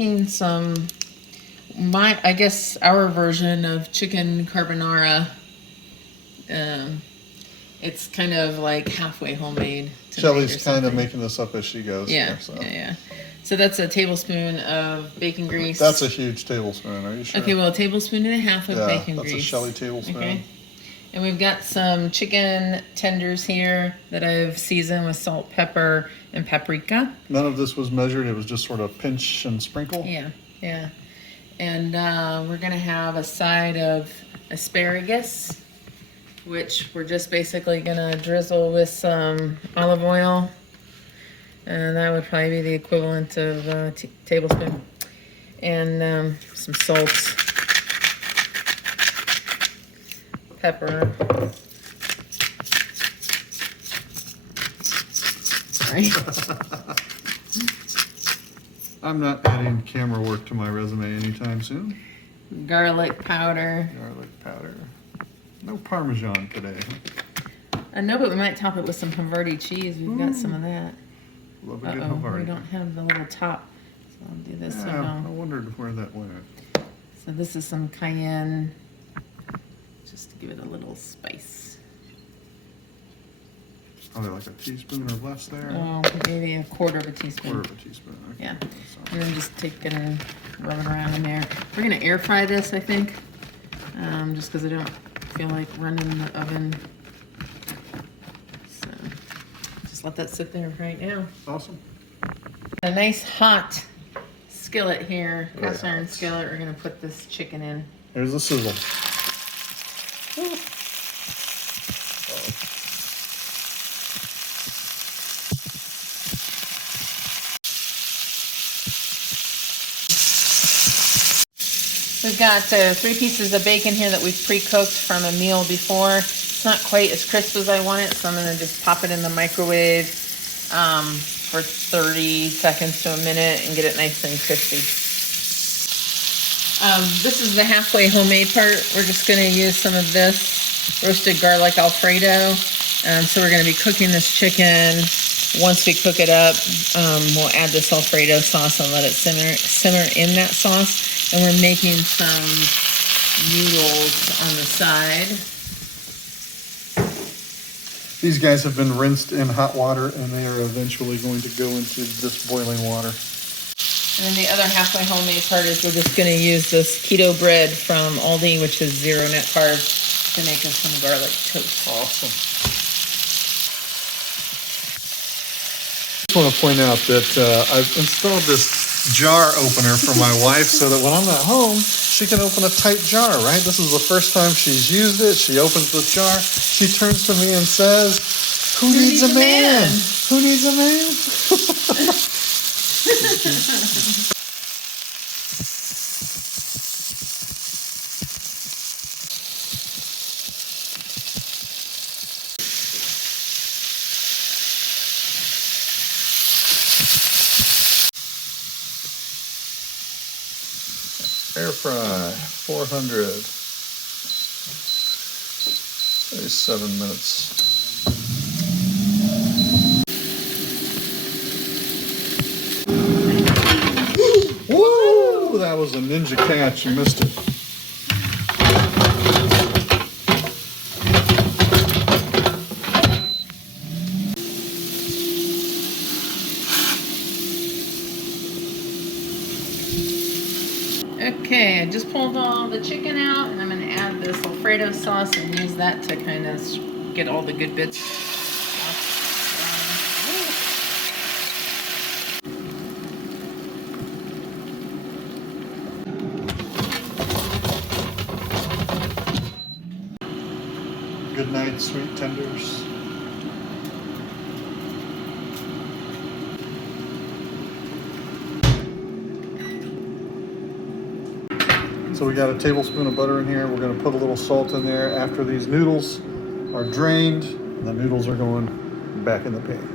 making some, I guess our version of chicken carbonara. It's kind of like halfway homemade. Shelly's kind of making this up as she goes. Yeah, so. yeah. So that's a tablespoon of bacon grease. That's a huge tablespoon, are you sure? Okay, well, a tablespoon and a half of bacon grease. That's a Shelly tablespoon. Okay. And we've got some chicken tenders here that I've seasoned with salt, pepper, and paprika. None of this was measured. It was just sort of pinch and sprinkle. Yeah, yeah. And we're going to have a side of asparagus, which we're just basically going to drizzle with some olive oil. And that would probably be the equivalent of a tablespoon. And some salt, pepper. Sorry. I'm not adding camera work to my resume anytime soon. Garlic powder. Garlic powder. No Parmesan today. I know, but we might top it with some Havarti cheese. We've got some of that. Love a good Havarti. We don't have the little top, so I'll do this. Yeah, I wondered where that went. So this is some cayenne, just to give it a little spice. Probably like a teaspoon or less there. Oh, maybe a quarter of a teaspoon. Quarter of a teaspoon. Okay. Yeah, and then just take it and rub it around in there. We're gonna air fry this, I think, just because I don't feel like running the oven. So just let that sit there right now. Awesome. A nice hot skillet here, cast iron skillet. We're gonna put this chicken in. There's the sizzle. Ooh. We've got 3 pieces of bacon here that we've pre-cooked from a meal before. It's not quite as crisp as I want it, so I'm going to just pop it in the microwave for 30 seconds to a minute and get it nice and crispy. This is the halfway homemade part. We're just going to use some of this roasted garlic Alfredo. So we're going to be cooking this chicken. Once we cook it up, we'll add this Alfredo sauce and let it simmer in that sauce. And we're making some noodles on the side. These guys have been rinsed in hot water, and they are eventually going to go into this boiling water. And then the other halfway homemade part is we're just going to use this keto bread from Aldi, which is 0 net carbs, to make us some garlic toast. Awesome. I just want to point out that I've installed this jar opener for my wife so that when I'm at home, she can open a tight jar, right? This is the first time she's used it. She opens the jar. She turns to me and says, Who needs a man? Who needs a man? Air fry, 400, 37 minutes. Woo! That was a ninja catch, you missed it. Okay, I just pulled all the chicken out, and I'm going to add this Alfredo sauce and use that to kind of get all the good bits. Good night, sweet tenders. So we got a tablespoon of butter in here. We're going to put a little salt in there after these noodles are drained. And the noodles are going back in the pan.